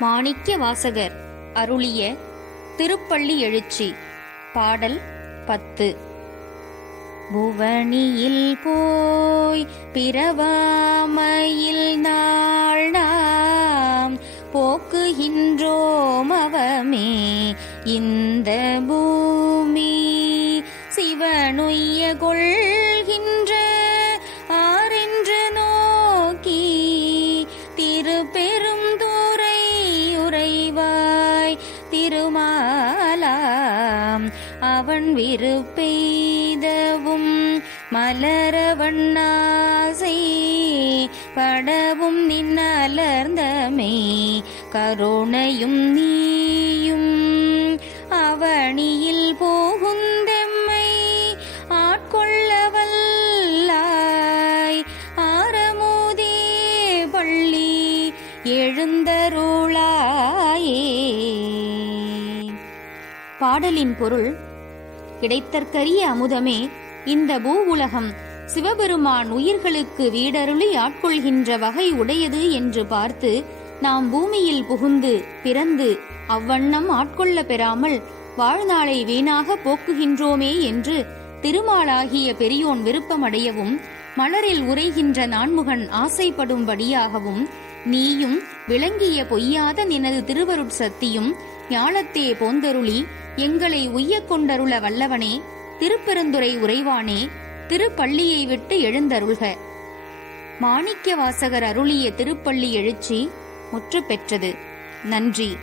மாணிக்க வாசகர் அருளிய திருப்பள்ளி எழுச்சி பாடல் பத்து. புவனியில் போய் பிறவாமையில் நாள் நாம் போக்குகின்றோம் அவமே. இந்த பூமி சிவனுய்ய கொள் அவன் விருப்பெய்தவும் மலரவண்ணாசை படவும் நின்னலர்ந்தமே கருணையும் நீ பாடலின் பொருள் கிடைத்தற்கரிய அமுதமே இந்த பூ உலகம் சிவபெருமான் உயிர்களுக்கு வீடருளி ஆட்கொள்கின்ற வகை உடையது என்று பார்த்து நாம் பூமியில் புகுந்து பிறந்து அவ்வண்ணம் ஆட்கொள்ள பெறாமல் வாழ்நாளை வீணாக போக்குகின்றோமே என்று திருமாலாகிய பெரியோன் விருப்பமடையவும் மலரில் உரைகின்ற நான்முகன் ஆசைப்படும்படியாகவும் நீயும் விளங்கிய பொய்யாத நினது திருவருட் சத்தியும் ஞானத்தே போந்தருளி எங்களை உய்யக் கொண்டருள வல்லவனே திருப்பெருந்துரை உறைவானே திருப்பள்ளியை விட்டு எழுந்தருள்க. மாணிக்க வாசகர் அருளிய திருப்பள்ளி எழுச்சி முற்று பெற்றது. நன்றி.